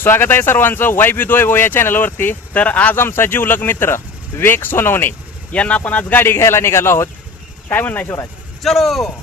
स्वागत आहे सर्वांचं वाय विद वैभव या चॅनलवरती। तर आज आमचा जिवलग मित्र विवेक सोनवणे यांना आपण आज गाडी घ्यायला निघालो आहोत। काय म्हणणं आहे शिवराज? चलो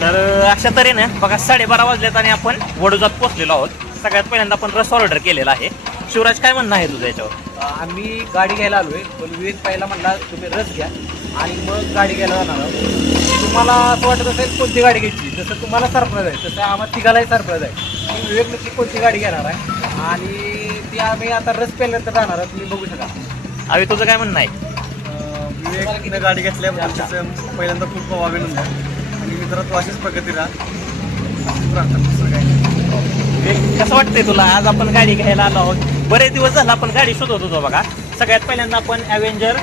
तर अशा तऱ्हेने बघा 12:30 वाजलेत आणि आपण वडोजात पोहोचलेलो आहोत। सगळ्यात पहिल्यांदा आपण रस ऑर्डर केलेला आहे। शिवराज काय म्हणणं आहे तुझं याच्यावर? आम्ही गाडी घ्यायला आलोय, पण विवेक पहिला म्हणला तुम्ही रस घ्या आणि मग गाडी घ्यायला जाणार आहोत। तुम्हाला असं वाटत असेल कोणती गाडी घ्यायची, जसं तुम्हाला सरप्राईज आहे तसं आम्हाला तिघालाही सरप्राईज आहे की विवेक नक्की कोणती गाडी घेणार आहे आणि ती आम्ही आता रस पेल्यानंतर जाणार आहोत। तुम्ही बघू शकाल। अभि तुझं काय म्हणणं आहे? विवेकने गाडी घेतल्याबद्दल त्याचं पहिल्यांदा खूप अभिनंदन आणि मित्रात अशीच प्रगती कसं वाटतंय तुला? आज आपण गाडी घ्यायला आलो आहोत। बरेच दिवस झाला आपण गाडी शोधत होतो बघा। सगळ्यात पहिल्यांदा आपण ॲव्हेंजर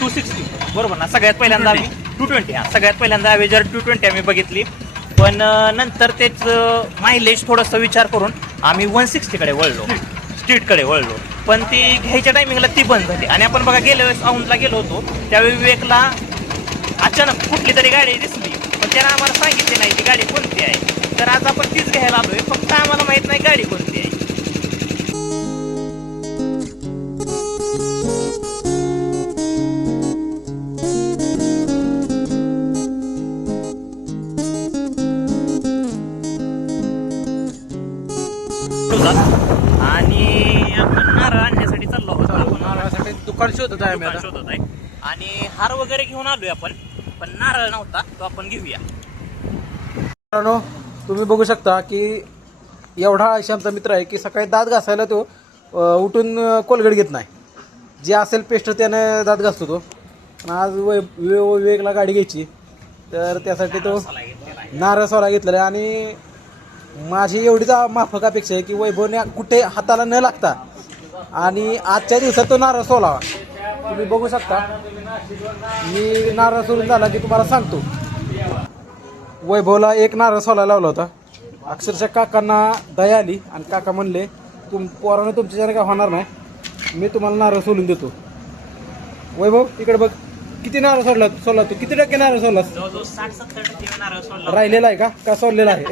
260 बरोबर ना, सगळ्यात पहिल्यांदा आम्ही 220 हा सगळ्यात पहिल्यांदा ॲव्हेंजर 220 आम्ही बघितली, पण नंतर तेच मायलेज थोडंसं विचार करून आम्ही 160 कडे वळलो, स्ट्रीटकडे वळलो। पण ती घ्यायच्या टायमिंगला ती बंद झाली आणि आपण बघा गेल्या वेळेस औंधला गेलो होतो त्यावेळी विवेकला अचानक कुठली तरी गाडी दिसली, पण त्यानं आम्हाला सांगितली नाही ती गाडी कोणती आहे। तर आज आपण तीच घ्यायला आलोय, फक्त आम्हाला माहित नाही गाडी कोणती आहे। आणि आपण नारळ आणण्यासाठी चाललो आहोत। आपण नारळासाठी दुकान शोधत आहे आम्ही आता। शोधत आहे आणि हार वगैरे घेऊन आलोय आपण, पण नारळ नव्हता तो आपण घेऊया। मित्रांनो, तुम्ही बघू शकता की एवढा अशी आमचा मित्र आहे की सकाळी दात घासायला तो उठून कोलगेट घेत नाही, जे असेल पेस्ट त्यानं दात घासतो तो। पण आज विवेकला गाडी घ्यायची, तर त्यासाठी तो नारळ सोला घेतलेला आहे। आणि माझी एवढीच माफक अपेक्षा आहे की वैभवने कुठे हाताला न लागता आणि आजच्या दिवसात तो नारळ सोलावा। तुम्ही बघू शकता, मी नारळ सोलून झाला की तुम्हाला सांगतो। वैभवला एक नारळ सोलायला लावला होता, अक्षरशः काकांना दया आली आणि काका म्हणले पोरानं तुमच्याच्याने काय होणार नाही, मी तुम्हाला नारळ सोलून देतो। वैभव इकडे बघ, किती नारळ सोडला तू? किती टक्के नारळ सोडलास? जवळजवळ 60-70% नारळ सोडला राहिलेला आहे का सोडलेला आहे?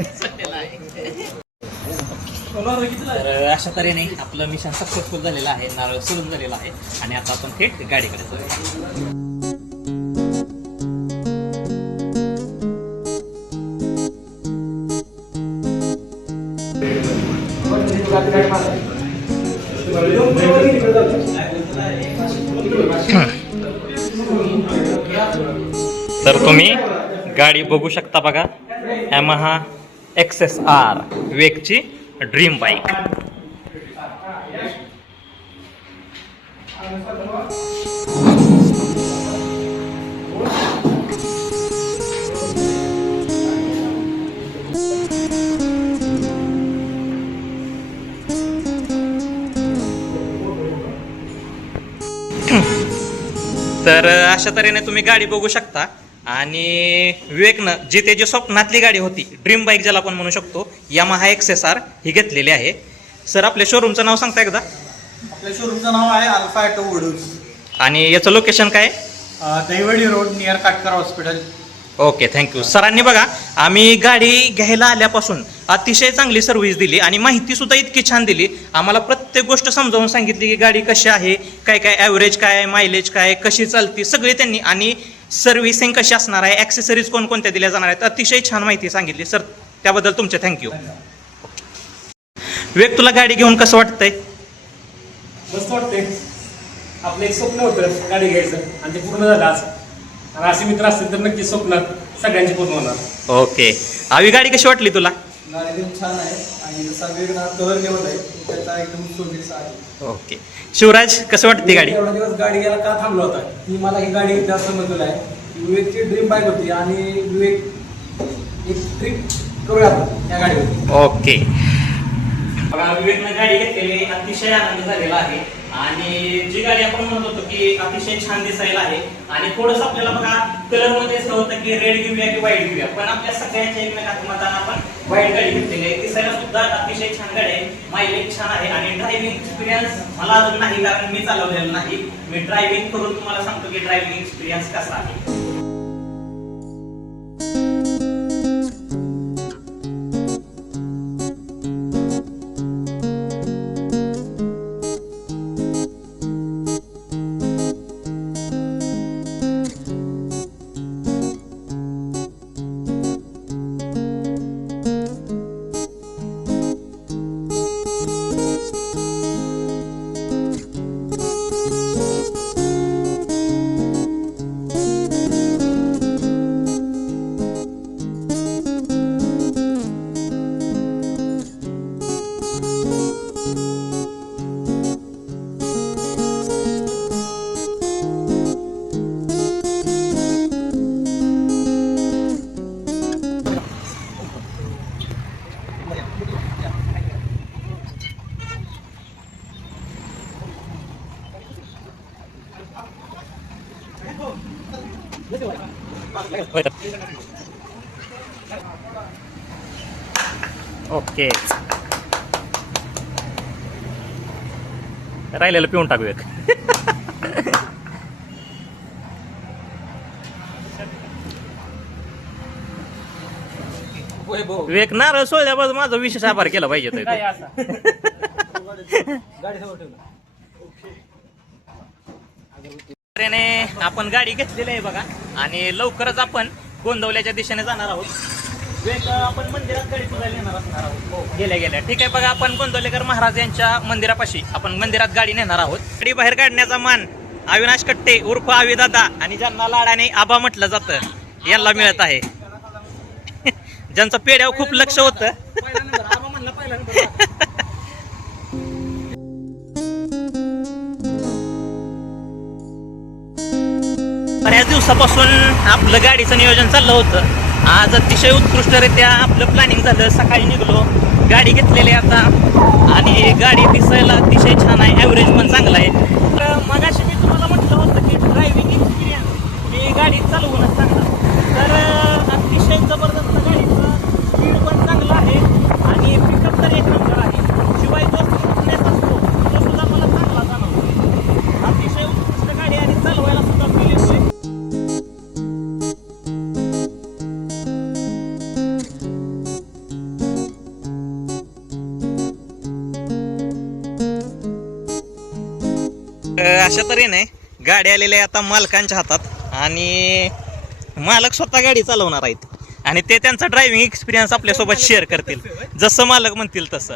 तर अशा तऱ्हेने आपलं मिशन सक्सेसफुल झालेलं आहे, नारळ सोडून झालेलं आहे आणि आता आपण थेट गाडीकडे जाऊया। तर तुम्ही गाडी बघू शकता बघा, यामाहा XSR विवेकची ड्रीम बाईक। तर अशा तऱ्हेने तुम्ही गाडी बघू शकता आणि विवेकनं जी त्याची स्वप्नातली गाडी होती, ड्रीम बाईक ज्याला आपण म्हणू शकतो, यामाहा XSR ही घेतलेली आहे। सर आपल्या शोरूमचं नाव सांगता एकदा? आपल्या शोरूमचं नाव आहे अल्फा ॲटो वडूज आणि याचं लोकेशन काय? दैवडी road near Katkar hospital. Okay, thank you. सरांनी बघा आम्ही गाडी घ्यायला आल्यापासून अतिशय चांगली सर्व्हिस दिली आणि माहिती सुद्धा इतकी छान दिली, आम्हाला प्रत्येक गोष्ट समजावून सांगितली की गाडी कशी आहे, काय काय ॲव्हरेज काय आहे, मायलेज काय, कशी चालती, सगळे त्यांनी, आणि सर्व्हिसिंग कशी असणार आहे, ॲक्सेसरीज कोणकोणत्या दिल्या जाणार आहेत, अतिशय छान माहिती सांगितली सर, त्याबद्दल तुमचे थँक्यू। विवेक तुला गाडी घेऊन कसं वाटतंय? मस्त वाटते. आपलं एक स्वप्न होतं गाडी घ्यायचं आणि ते पूर्ण झालं आज. आणि असे मित्र असतील तर नक्कीच स्वप्न सगळ्यांचे पूर्ण होणार. ओके. आवी गाडी कशी वाटली तुला? गाडी एकदम छान आहे आणि जसा वेगळा कलर लेवल आहे त्याचा एकदम सोबीस आहे. ओके. शिवराज कसं वाटते गाडी? एवढा दिवस गाडी घ्यायला का थांबला होता की मला ही गाडी जास्त समजलेलं आहे. विवेकची ड्रीम बाईक होती आणि विवेक एक ट्रिप करूया आपण या गाडीवर. ओके. बघा विवेकनं गाडी घेतलेली अतिशय आनंद झालेला आहे आणि जी गाडी आपण म्हणत होतो की अतिशय छान दिसायला आहे आणि थोडंसं आपल्याला बघा कलर मध्ये असं होतं की रेड घेऊया की व्हाईट घेऊया, पण आपल्या सगळ्यांच्या एकमेकांच्या मतानं आपण व्हाईट गाडी घेतलेली आहे. दिसायला सुद्धा अतिशय छान गाडी आहे, मायलेज छान आहे आणि ड्रायव्हिंग एक्सपिरियन्स मला अजून नाही कारण मी चालवलेलं नाही. मी ड्रायव्हिंग करून तुम्हाला सांगतो की ड्रायव्हिंग एक्सपिरियन्स कसा आहे. ओके. राहिलेलं पिऊन टाकू एक. विवेक नारळ सोडल्यापासून माझा विशेष आभार केला पाहिजे तो. काय असा गाडी समोर ठेवलं. आपण गाडी घेतलेली आहे बघा आणि लवकरच आपण गोंदवल्याच्या दिशेने जाणार आहोत. विवेक आपण मंदिरात गाडी सुद्धा नेणार असणार आहोत गेल्या गेल्या. ठीक आहे बघा आपण गोंदवलेकर महाराज यांच्या मंदिरापाशी आपण मंदिरात गाडी नेणार आहोत. गाडी बाहेर काढण्याचा मान अविनाश कट्टे उर्फ आवी दादा आणि ज्यांना लाडाने आबा म्हटलं जातं यांना मिळत आहे. ज्यांचं पेड्यावर खूप लक्ष होतं. बऱ्याच दिवसापासून आपलं गाडीचं नियोजन चाललं होतं. आज अतिशय उत्कृष्टरित्या आपलं प्लॅनिंग झालं. सकाळी निघलो, गाडी घेतलेली आता आणि गाडी दिसायला अतिशय छान आहे, ॲव्हरेज पण चांगला आहे. तर मगाशी मी तुम्हाला म्हटलं होतं की ड्रायव्हिंग एक्सपिरियन्स मी गाडी चालवूनच चांगला. तर अतिशय जबरदस्त गाडीचं स्पीड पण चांगलं आहे आणि पिकअप तर एक नंबर आहे. शिवाय जो स्मूथनेस असतो तो सुद्धा मला चांगला जाणवतो. अतिशय उत्कृष्ट गाडी आणि चालवायला सुद्धा फील येतोय. अशा तऱ्हेने गाडी आलेली आहे आता मालकांच्या हातात आणि मालक स्वतः गाडी चालवणार आहेत आणि ते त्यांचा ड्रायव्हिंग एक्सपिरियन्स आपल्यासोबत शेअर करतील जसं मालक म्हणतील तसं.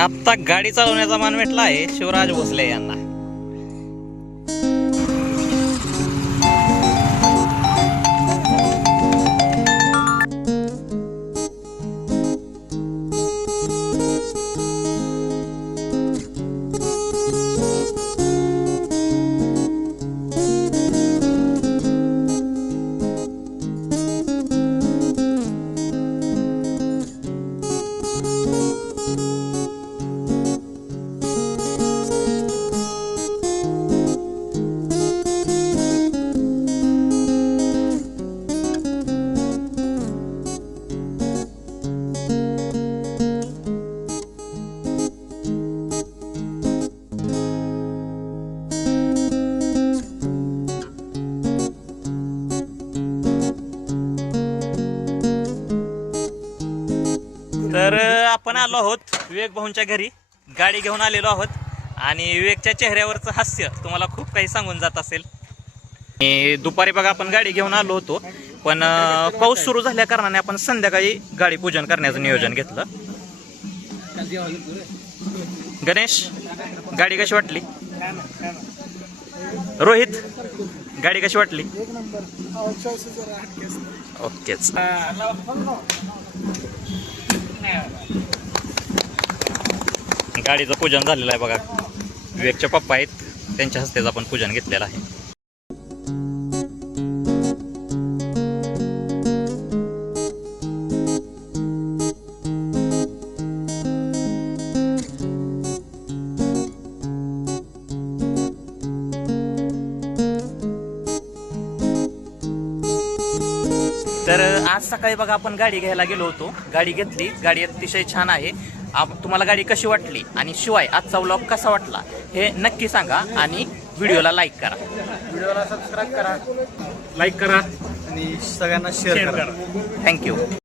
आता गाडी चालवण्याचा मान भेटला आहे शिवराज भोसले यांना. आपण आलो आहोत विवेक भाऊंच्या घरी, गाडी घेऊन आलेलो आहोत आणि विवेकच्या चेहऱ्यावरचं हास्य तुम्हाला खूप काही सांगून जात असेल. दुपारी बघा आपण गाडी घेऊन आलो होतो, पण पाऊस सुरू झाल्या कारणाने आपण संध्याकाळी गाडी पूजन करण्याचं नियोजन घेतलं. गणेश, गाडी कशी वाटली? रोहित, गाडी कशी वाटली? ओकेच. गाडीचं पूजन झालेलं आहे बघा. विवेकचे पप्पा आहेत, त्यांच्या हस्तेच आपण पूजन घेतलेलं आहे. तर आज सकाळी बघा आपण गाडी घ्यायला गेलो होतो, गाडी घेतली. गाडी अतिशय छान आहे. तुम्हाला गाडी कशी वाटली आणि शिवाय आजचा व्लॉग कसा वाटला हे नक्की सांगा आणि व्हिडिओला लाईक करा, व्हिडिओला सबस्क्राईब करा, लाईक करा आणि सगळ्यांना शेअर करा. थँक्यू.